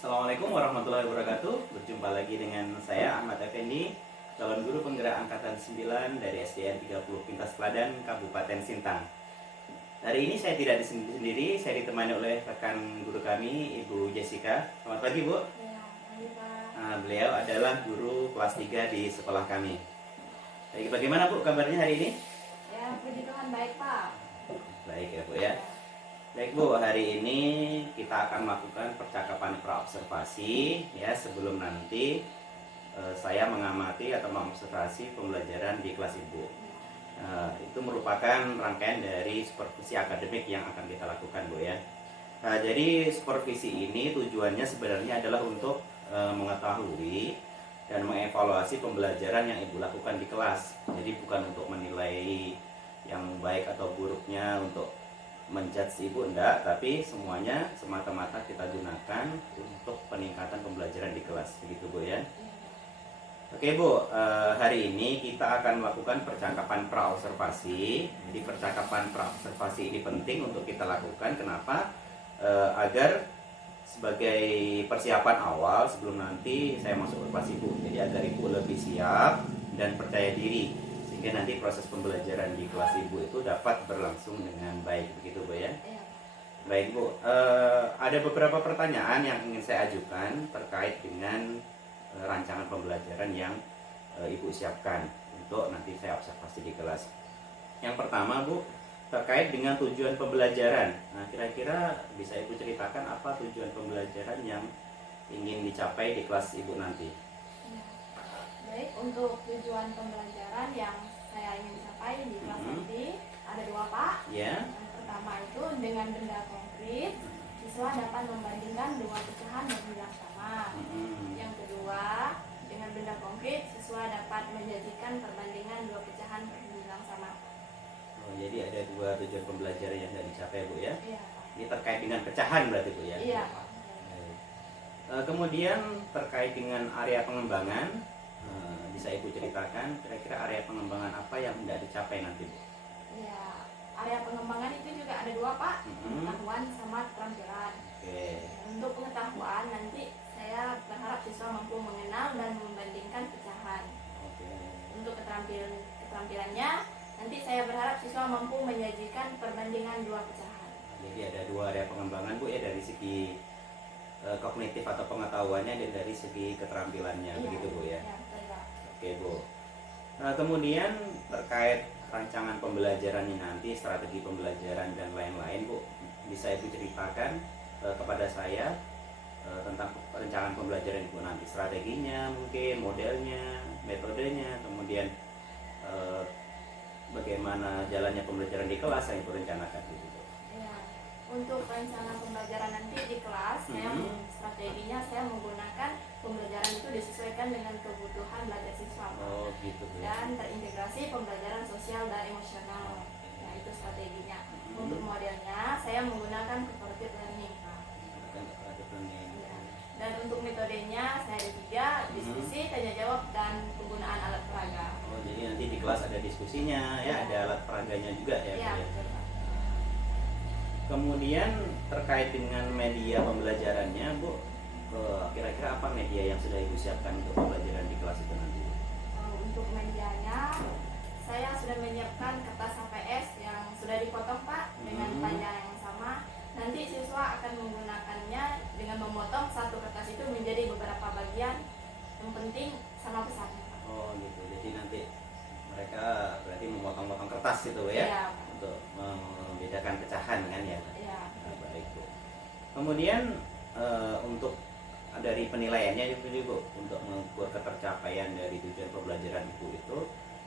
Assalamualaikum warahmatullahi wabarakatuh. Berjumpa lagi dengan saya Ahmad Effendi, calon guru penggerak angkatan 9 dari SDN 30 Pintas Kladan, Kabupaten Sintang. Hari ini saya tidak sendiri, saya ditemani oleh rekan guru kami, Ibu Jessica. Selamat pagi, Bu. Ya, pagi Pak. Beliau adalah guru kelas 3 di sekolah kami. Baik, bagaimana Bu kabarnya hari ini? Ya, puji Tuhan baik Pak. Baik ya Bu ya. Baik Bu, hari ini kita akan melakukan percakapan praobservasi ya sebelum nanti saya mengamati atau mengobservasi pembelajaran di kelas Ibu. Itu merupakan rangkaian dari supervisi akademik yang akan kita lakukan Bu ya. Jadi supervisi ini tujuannya sebenarnya adalah untuk mengetahui dan mengevaluasi pembelajaran yang Ibu lakukan di kelas. Jadi bukan untuk menilai yang baik atau buruknya, untuk menjudge Ibu enggak, tapi semuanya semata-mata kita gunakan untuk peningkatan pembelajaran di kelas, begitu Bu ya. Oke Bu, hari ini kita akan melakukan percakapan praobservasi. Jadi percakapan praobservasi ini penting untuk kita lakukan. Kenapa? Agar sebagai persiapan awal sebelum nanti saya masuk ke kelas Ibu. Jadi agar Ibu lebih siap dan percaya diri, sehingga nanti proses pembelajaran di kelas Ibu itu dapat berlangsung dengan baik, begitu Bu ya. Iya. Baik Bu, ada beberapa pertanyaan yang ingin saya ajukan terkait dengan rancangan pembelajaran yang Ibu siapkan untuk nanti saya observasi di kelas. Yang pertama Bu, terkait dengan tujuan pembelajaran. Nah, kira-kira bisa Ibu ceritakan apa tujuan pembelajaran yang ingin dicapai di kelas Ibu nanti? Ya. Baik, untuk tujuan pembelajaran yang saya ingin capai di kelas nanti ada dua Pak. Ya. Yang pertama itu dengan benda konkret, siswa dapat membandingkan dua pecahan berbilang sama. Yang kedua, dengan benda konkret, siswa dapat menjadikan perbandingan dua pecahan berbilang sama. Oh, jadi ada dua tujuan pembelajaran yang sudah dicapai Bu ya. Iya Pak. Ini terkait dengan pecahan berarti Bu ya. Iya Pak. Baik. Kemudian terkait dengan area pengembangan, bisa Ibu ceritakan kira-kira area pengembangan apa yang tidak dicapai nanti Bu? Ya, area pengembangan itu juga ada dua Pak, pengetahuan sama keterampilan. Oke. Untuk pengetahuan nanti saya berharap siswa mampu mengenal dan membandingkan pecahan. Oke. Untuk keterampilannya nanti saya berharap siswa mampu menyajikan perbandingan dua pecahan. Jadi ada dua area pengembangan Bu ya, dari segi kognitif atau pengetahuannya dan dari segi keterampilannya, Iya, begitu Bu ya. ya, betul, Pak. Oke Bu. Nah, kemudian terkait rancangan pembelajaran ini nanti, strategi pembelajaran dan lain-lain Bu, bisa Ibu ceritakan kepada saya tentang rancangan pembelajaran Ibu nanti, strateginya mungkin, modelnya, metodenya, kemudian bagaimana jalannya pembelajaran di kelas yang Ibu rencanakan gitu. Ya, untuk rencana pembelajaran nanti di kelas, strateginya saya menggunakan pembelajaran itu disesuaikan dengan kebutuhan belajar siswa, Pak. Oh gitu Bu. Dan terintegrasi pembelajaran sosial dan emosional. Nah, itu strateginya. Untuk modelnya saya menggunakan cooperative learning, Pak. Bukan cooperative learning. Ya. Dan untuk metodenya saya ada tiga: diskusi, tanya jawab, dan penggunaan alat peraga. Oh, jadi nanti di kelas ada diskusinya ya, ada alat peraganya juga ya Bu Ya, ya. betul, Pak. Kemudian terkait dengan media pembelajarannya Bu, kira-kira apa media yang sudah Ibu siapkan untuk pembelajaran di kelas itu nanti? Untuk medianya saya sudah menyiapkan kertas HPS yang sudah dipotong Pak dengan panjang yang sama. Nanti siswa akan menggunakannya dengan memotong satu kertas itu menjadi beberapa bagian. Yang penting sama pesannya, Pak. Oh gitu, jadi nanti mereka berarti memotong-potong kertas itu ya, Iya, Pak. untuk membedakan pecahan kan ya. Iya. Baik Bu. Kemudian untuk dari penilaiannya itu Bu, untuk mengukur ketercapaian dari tujuan pembelajaran Ibu itu,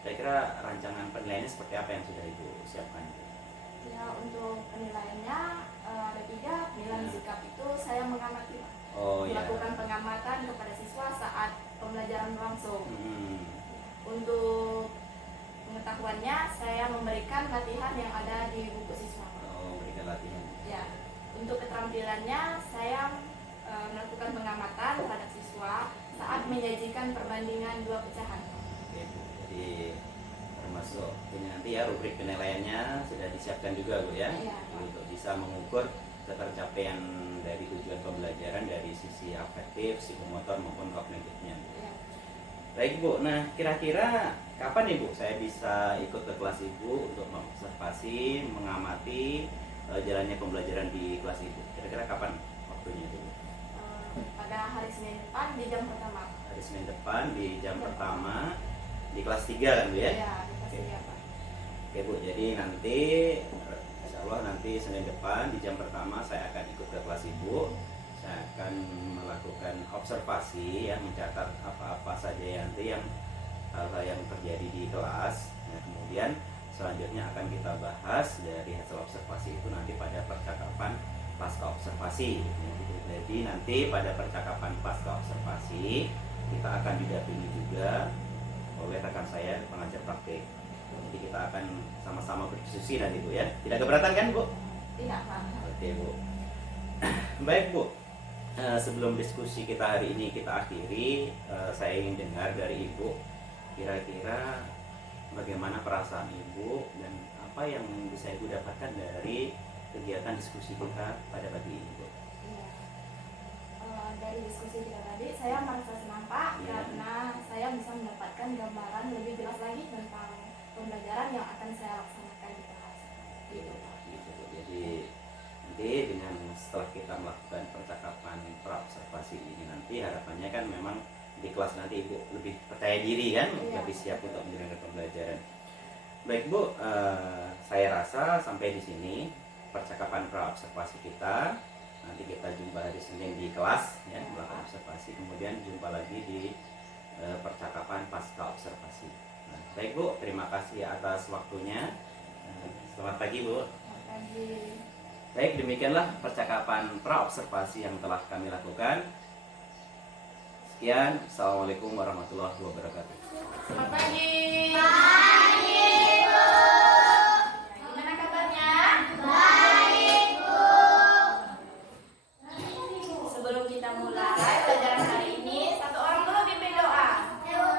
saya kira rancangan penilaiannya seperti apa yang sudah Ibu siapkan? Ya, untuk penilaiannya ada tiga. Penilaian sikap itu saya mengamati, Pak. Oh ya. Melakukan pengamatan kepada siswa saat pembelajaran berlangsung. Untuk pengetahuannya saya memberikan latihan yang ada di buku siswa. Oh, berikan latihan. Ya, untuk keterampilannya saya melakukan pengamatan terhadap siswa saat menyajikan perbandingan dua pecahan. Oke Bu, jadi termasuk ini nanti ya rubrik penilaiannya sudah disiapkan juga Bu ya, Iya, Pak. untuk bisa mengukur ketercapaian dari tujuan pembelajaran dari sisi afektif, psikomotor maupun kognitifnya. Iya. Baik Bu, nah kira-kira kapan nih Bu saya bisa ikut ke kelas Ibu untuk mengobservasi, mengamati jalannya pembelajaran di kelas Ibu? Kira-kira kapan waktunya Bu? Pada hari Senin depan di jam pertama. Hari Senin depan di jam pertama di kelas 3 kan Bu ya? Iya, di kelas 3 Pak. Oke Bu, jadi nanti insya Allah nanti Senin depan di jam pertama saya akan ikut ke kelas Ibu. Saya akan melakukan observasi ya, mencatat apa-apa saja yang hal-hal yang terjadi di kelas. Nah, kemudian selanjutnya akan kita bahas dari hasil observasi itu nanti pada percakapan pasca observasi. Jadi nanti pada percakapan pasca observasi kita akan didampingi juga oleh rekan saya pengajar praktik. Jadi kita akan sama-sama berdiskusi nanti Bu ya. Tidak keberatan kan Bu? Tidak Pak. Oke Bu. Baik Bu. Sebelum diskusi kita hari ini kita akhiri, saya ingin dengar dari Ibu kira-kira bagaimana perasaan Ibu dan apa yang bisa Ibu dapatkan dari kegiatan diskusi kita pada pagi ini Bu. Iya. Dari diskusi kita tadi saya merasa senang Pak, Iya. karena saya bisa mendapatkan gambaran lebih jelas lagi tentang pembelajaran yang akan saya laksanakan di kelas. Gitu Pak. Gitu Bu. Jadi nanti dengan setelah kita melakukan percakapan praobservasi ini nanti harapannya kan memang di kelas nanti Ibu lebih percaya diri kan, Iya. lebih siap untuk menjalankan pembelajaran. Baik Bu, saya rasa sampai di sini percakapan praobservasi kita. Nanti kita jumpa hari Senin di kelas ya, melakukan observasi, kemudian jumpa lagi di percakapan pasca observasi. Nah, baik Bu, terima kasih atas waktunya. Selamat pagi Bu. Selamat pagi. Baik, demikianlah percakapan praobservasi yang telah kami lakukan. Sekian, Assalamualaikum warahmatullahi wabarakatuh. Selamat pagi. Gimana kabarnya? Sebelum kita mulai pelajaran hari ini, satu orang dulu pimpin doa. Ya,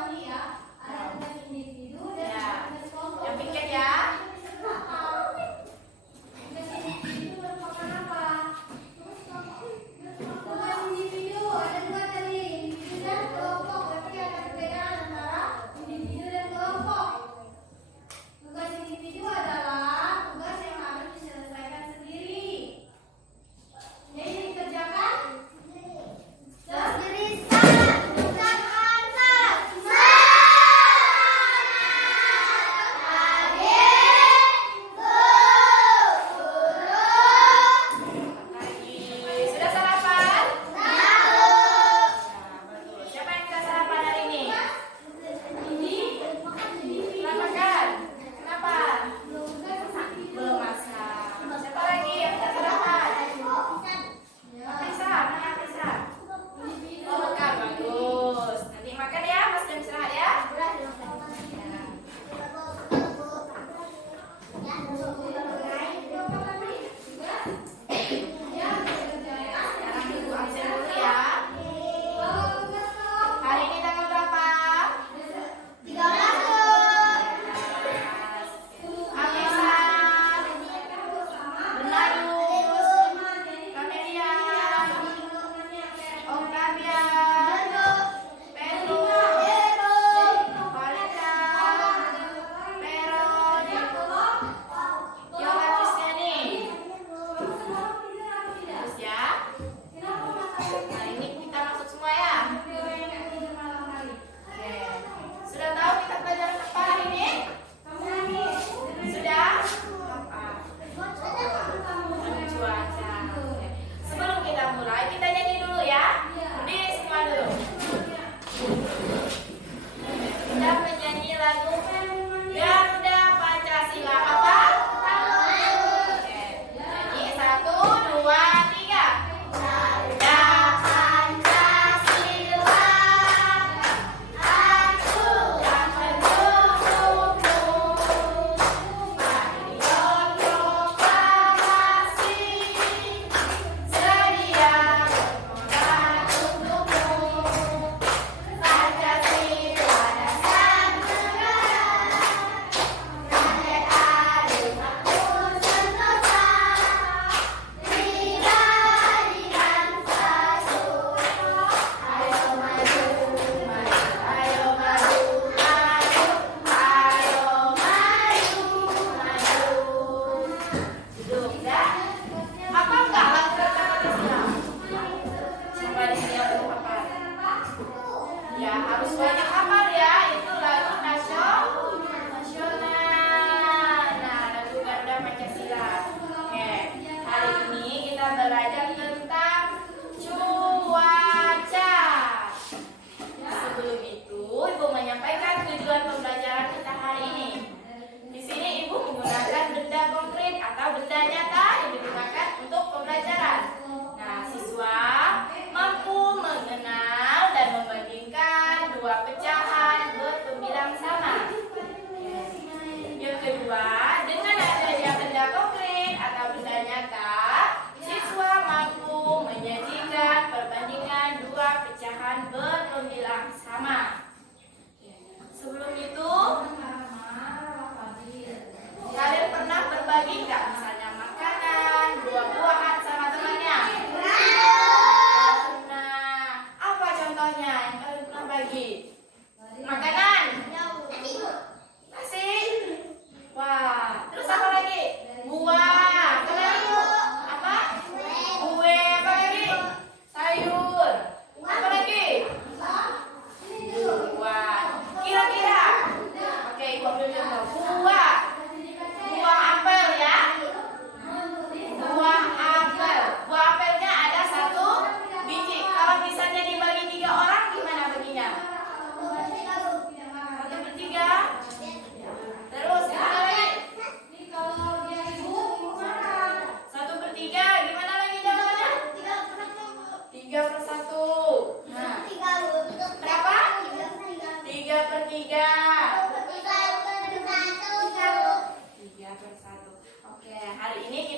yang pikir ya.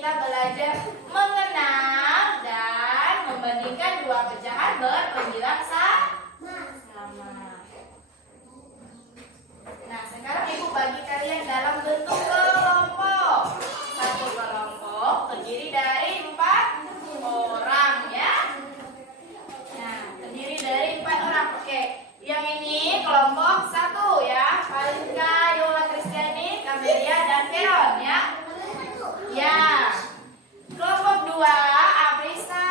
kita belajar mengenal dan membandingkan dua pecahan berpengilang sama. Nah, sekarang Ibu bagi kalian dalam bentuk kelompok. Satu kelompok terdiri dari 4 orang ya. Nah, terdiri dari 4 orang. Oke, yang ini kelompok 1 ya. Falinka, Yola Kristiani, Kamelia, dan Veron ya. Ya. Kelompok 2, Aprisa,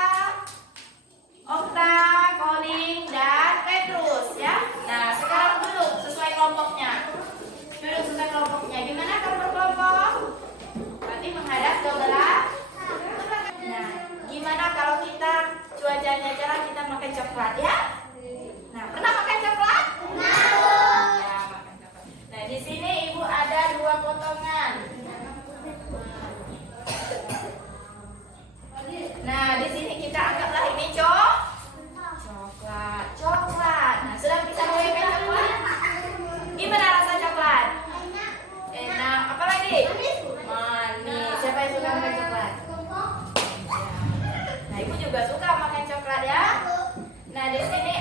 Okta, Colin, dan Petrus ya. Nah, sekarang duduk sesuai kelompoknya. Duduk sesuai kelompoknya. Gimana kalau berkelompok? Berarti menghadap ke belakang. Nah, gimana kalau kita cuacanya cerah kita makan coklat ya? Nah, pernah makan coklat? Ya, makan coklat. Nah, di sini Ibu ada 2 potongan. Nah, di sini kita anggaplah ini coklat. Nah, sudah bisa goyangkan coklat? Gimana rasa coklat? Enak. Apa lagi? Manis. Siapa yang suka makan coklat? Nah, Ibu juga suka makan coklat ya. Nah, di sini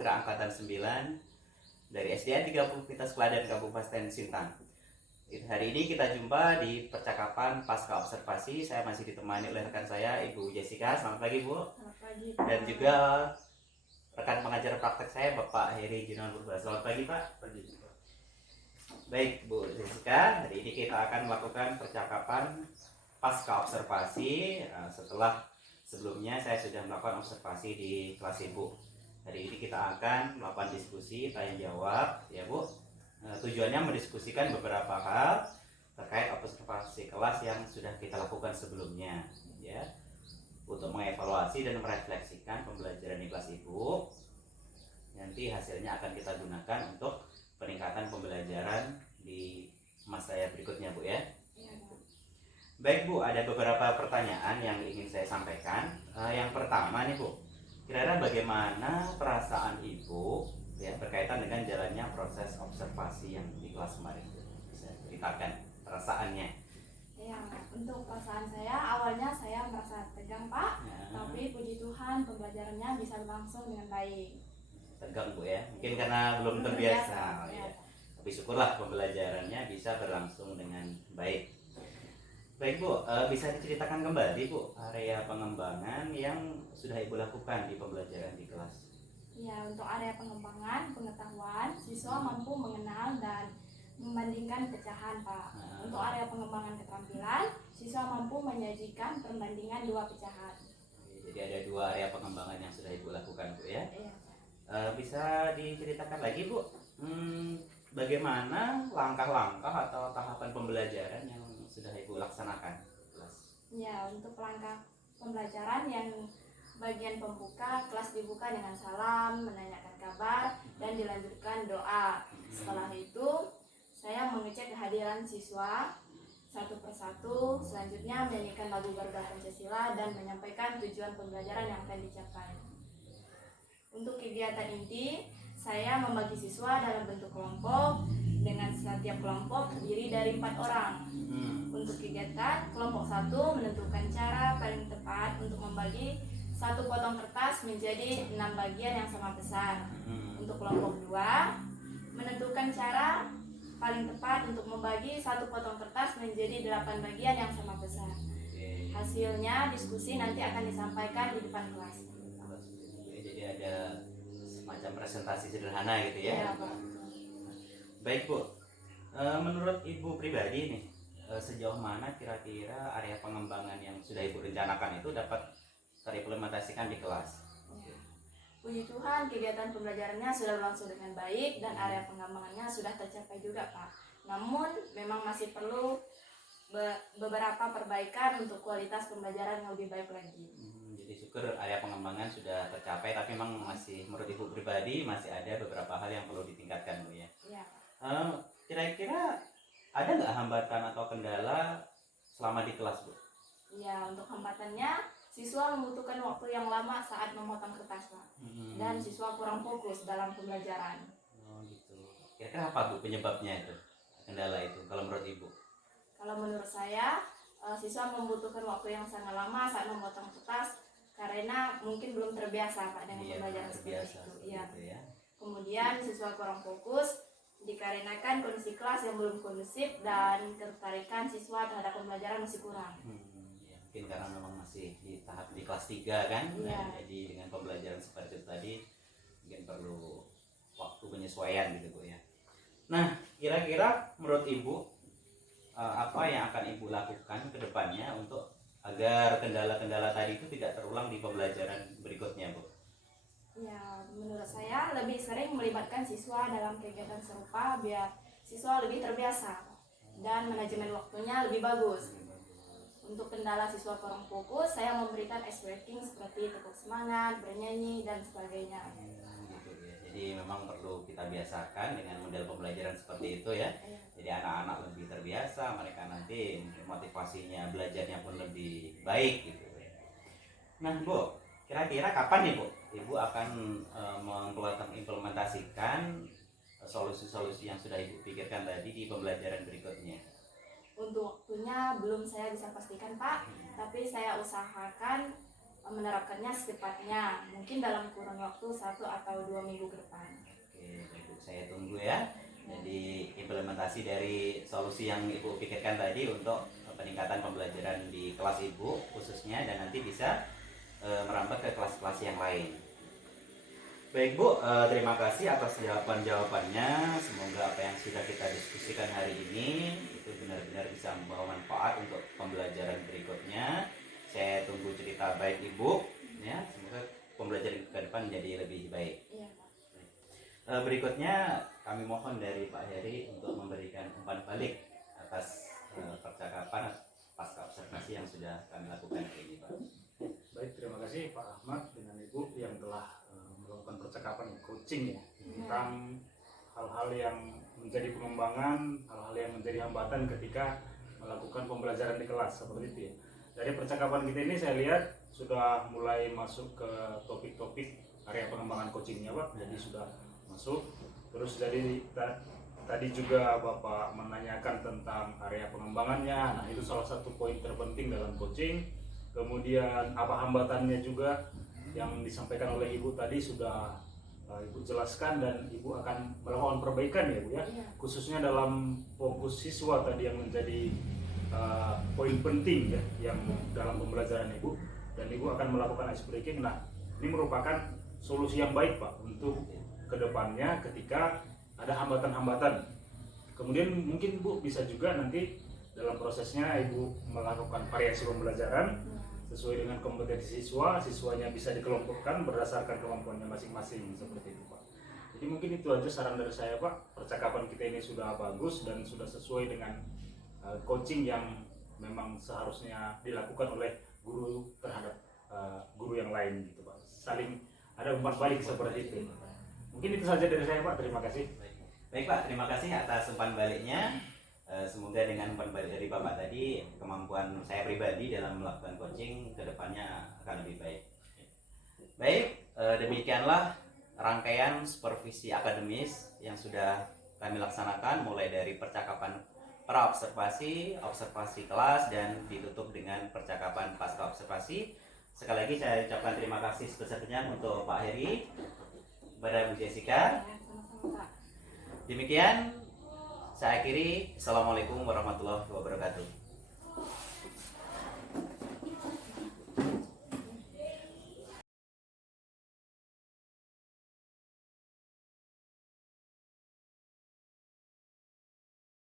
Gerak Angkatan 9 dari SDN 30 Pintas Kladan Kabupaten Sintang. Hari ini kita jumpa di percakapan pasca observasi. Saya masih ditemani oleh rekan saya, Ibu Jessica. Selamat pagi, Bu. Selamat pagi, Pak. Dan juga rekan pengajar praktek saya, Bapak Heri Junawan Purba. Selamat pagi, Pak. Baik, Bu Jessica, hari ini kita akan melakukan percakapan pasca observasi setelah sebelumnya saya sudah melakukan observasi di kelas Ibu. Hari ini kita akan melakukan diskusi tanya jawab, ya Bu. Tujuannya mendiskusikan beberapa hal terkait observasi kelas yang sudah kita lakukan sebelumnya, ya, untuk mengevaluasi dan merefleksikan pembelajaran di kelas Ibu. Nanti hasilnya akan kita gunakan untuk peningkatan pembelajaran di masa yang berikutnya, Bu, ya. Iya, Pak. Baik, Bu, ada beberapa pertanyaan yang ingin saya sampaikan. Yang pertama nih, Bu, kira-kira bagaimana perasaan Ibu ya berkaitan dengan jalannya proses observasi yang di kelas kemarin, Bu? Bisa ceritakan perasaannya. Ya, untuk perasaan saya, awalnya saya merasa tegang, Pak. Ya, Tapi puji Tuhan pembelajarannya bisa berlangsung dengan baik. tegang, Bu, ya. Mungkin karena belum terbiasa. Ya. Tapi syukurlah pembelajarannya bisa berlangsung dengan baik. Baik, Bu, bisa diceritakan kembali, Bu, area pengembangan yang sudah Ibu lakukan di pembelajaran di kelas? Ya, untuk area pengembangan pengetahuan, siswa mampu mengenal dan membandingkan pecahan, Pak. Untuk area pengembangan keterampilan, siswa mampu menyajikan perbandingan dua pecahan. Jadi ada dua area pengembangan yang sudah Ibu lakukan, Bu, ya. Iya, Pak. Bisa diceritakan lagi, Bu, bagaimana langkah-langkah atau tahapan pembelajaran yang sudah Ibu laksanakan di kelas? Ya, untuk langkah pembelajaran yang bagian pembuka, kelas dibuka dengan salam, menanyakan kabar, dan dilanjutkan doa. Setelah itu, saya mengecek kehadiran siswa satu persatu, selanjutnya menyanyikan lagu Garuda Pancasila dan menyampaikan tujuan pembelajaran yang akan dicapai. Untuk kegiatan inti, saya membagi siswa dalam bentuk kelompok dengan setiap kelompok terdiri dari 4 orang. Untuk kegiatan, kelompok 1 menentukan cara paling tepat untuk membagi satu potong kertas menjadi 6 bagian yang sama besar. Untuk kelompok 2 menentukan cara paling tepat untuk membagi satu potong kertas menjadi 8 bagian yang sama besar. Hasilnya diskusi nanti akan disampaikan di depan kelas. Jadi ada semacam presentasi sederhana gitu ya. Iya, Pak. Baik, Bu, menurut Ibu pribadi nih, sejauh mana kira-kira area pengembangan yang sudah Ibu rencanakan itu dapat terimplementasikan di kelas? Ya. Puji Tuhan, kegiatan pembelajarannya sudah berlangsung dengan baik dan area pengembangannya sudah tercapai juga, Pak. Namun, memang masih perlu beberapa perbaikan untuk kualitas pembelajaran yang lebih baik lagi. Jadi syukur area pengembangan sudah tercapai, tapi memang masih menurut Ibu pribadi masih ada beberapa hal yang perlu ditingkatkan, Bu, ya. Iya. Kira-kira ada nggak hambatan atau kendala selama di kelas, Bu? Ya, untuk hambatannya, siswa membutuhkan waktu yang lama saat memotong kertas, Pak. Dan siswa kurang fokus dalam pembelajaran. Oh, gitu. Kira-kira apa, Bu, penyebabnya itu? Kendala itu kalau menurut Ibu? Kalau menurut saya, siswa membutuhkan waktu yang sangat lama saat memotong kertas karena mungkin belum terbiasa, Pak, dengan pembelajaran seperti itu. Iya. Gitu ya. Kemudian siswa kurang fokus dikarenakan kondisi kelas yang belum kondusif dan ketertarikan siswa terhadap pembelajaran masih kurang. Ya, mungkin karena memang masih di tahap di kelas 3 kan. Iya. Nah, jadi dengan pembelajaran seperti itu tadi mungkin perlu waktu penyesuaian gitu, Bu, ya. Nah, kira-kira menurut Ibu apa yang akan Ibu lakukan ke depannya untuk agar kendala-kendala tadi itu tidak terulang di pembelajaran berikutnya, Bu? Ya, menurut saya lebih sering melibatkan siswa dalam kegiatan serupa biar siswa lebih terbiasa dan manajemen waktunya lebih bagus. Untuk kendala siswa kurang fokus, saya memberikan ice breaking seperti tepuk semangat, bernyanyi, dan sebagainya. Gitu ya. Jadi memang perlu kita biasakan dengan model pembelajaran seperti itu, ya. Jadi anak-anak lebih terbiasa, mereka nanti motivasinya belajarnya pun lebih baik gitu. Nah, Bu, kira-kira kapan nih, Bu, Ibu akan mengimplementasikan solusi-solusi yang sudah Ibu pikirkan tadi di pembelajaran berikutnya? Untuk waktunya belum saya bisa pastikan, Pak, tapi saya usahakan menerapkannya secepatnya, mungkin dalam kurun waktu 1 atau 2 minggu ke depan. Oke, Ibu, saya tunggu ya. Jadi implementasi dari solusi yang Ibu pikirkan tadi untuk peningkatan pembelajaran di kelas Ibu khususnya, dan nanti bisa merambah ke kelas-kelas yang lain. Baik Bu, terima kasih atas jawaban-jawabannya. Semoga apa yang sudah kita diskusikan hari ini itu benar-benar bisa membawa manfaat untuk pembelajaran berikutnya. Saya tunggu cerita baik Ibu, ya. Semoga pembelajaran ke depan menjadi lebih baik. Iya, Pak. Berikutnya kami mohon dari Pak Heri untuk memberikan umpan balik atas percakapan pasca observasi yang sudah kami lakukan hari ini, Pak. Baik, terima kasih Pak Ahmad dengan Ibu yang telah melakukan percakapan coaching ya tentang hal-hal yang menjadi pengembangan, hal-hal yang menjadi hambatan ketika melakukan pembelajaran di kelas seperti itu ya. Dari percakapan kita ini saya lihat sudah mulai masuk ke topik-topik area pengembangan coachingnya Pak. Jadi sudah masuk. Terus jadi tadi juga Bapak menanyakan tentang area pengembangannya. Nah, itu salah satu poin terpenting dalam coaching. Kemudian apa hambatannya juga yang disampaikan oleh Ibu tadi sudah Ibu jelaskan, dan Ibu akan melakukan perbaikan ya Bu ya. Iya. Khususnya dalam fokus siswa tadi yang menjadi poin penting ya yang dalam pembelajaran Ibu, dan Ibu akan melakukan ice breaking. Nah, ini merupakan solusi yang baik Pak untuk kedepannya ketika ada hambatan-hambatan. Kemudian mungkin Bu bisa juga nanti dalam prosesnya Ibu melakukan variasi pembelajaran sesuai dengan kompetensi siswa. Siswanya bisa dikelompokkan berdasarkan kemampuannya masing-masing seperti itu Pak. Jadi mungkin itu aja saran dari saya Pak. Percakapan kita ini sudah bagus dan sudah sesuai dengan coaching yang memang seharusnya dilakukan oleh guru terhadap guru yang lain gitu Pak. Saling ada umpan balik seperti itu. Mungkin itu saja dari saya Pak. Terima kasih. Baik Pak, terima kasih atas umpan baliknya. Semoga dengan umpan balik dari Bapak tadi, kemampuan saya pribadi dalam melakukan coaching ke depannya akan lebih baik. Baik, demikianlah rangkaian supervisi akademis yang sudah kami laksanakan, mulai dari percakapan pra-observasi, observasi kelas, dan ditutup dengan percakapan pasca observasi. Sekali lagi saya ucapkan terima kasih sebesar-besarnya untuk Pak Heri, kepada Bu Jessica. Ya, sama-sama Pak. Demikian saya akhiri. Assalamualaikum warahmatullahi wabarakatuh.